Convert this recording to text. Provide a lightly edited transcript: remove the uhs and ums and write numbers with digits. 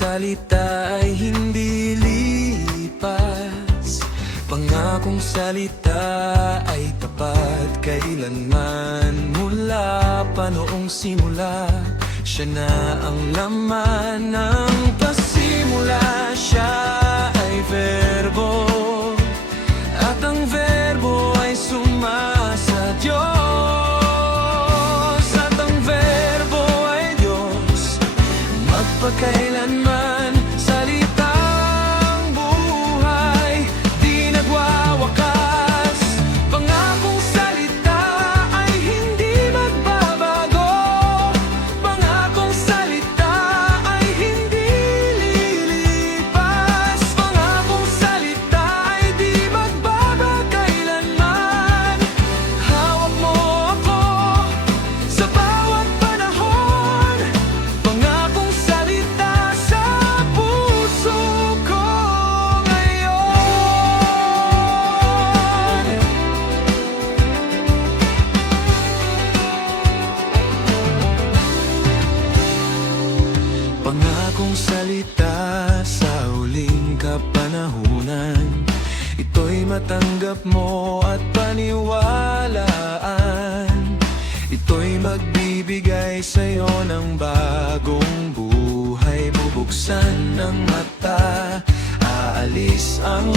salita ay hindi lipas. Pangakong salita ay tapat kailanman. Mula pa noong simula, siya na ang laman ng pasimula. Siya ay verbo, at ang verbo ay sumasa Diyos. At ang verbo ay Diyos, magpakailanman. Salitang buhay, di nagwawakas. Pangakong salita ay hindi magbabago. Pangakong salita ay hindi lilipas. Pangakong salita ay di magbabago kailanman. Hawak mo ako sa bawat panahon. Pangakong salita sa puso ko ngayon. Pangakong salita sa huling kapanahunan, ito'y matanggap mo at paniwalaan. Ito'y magbibigay sa'yo ng bagong buhay. Bubuksan ng mata, aalis ang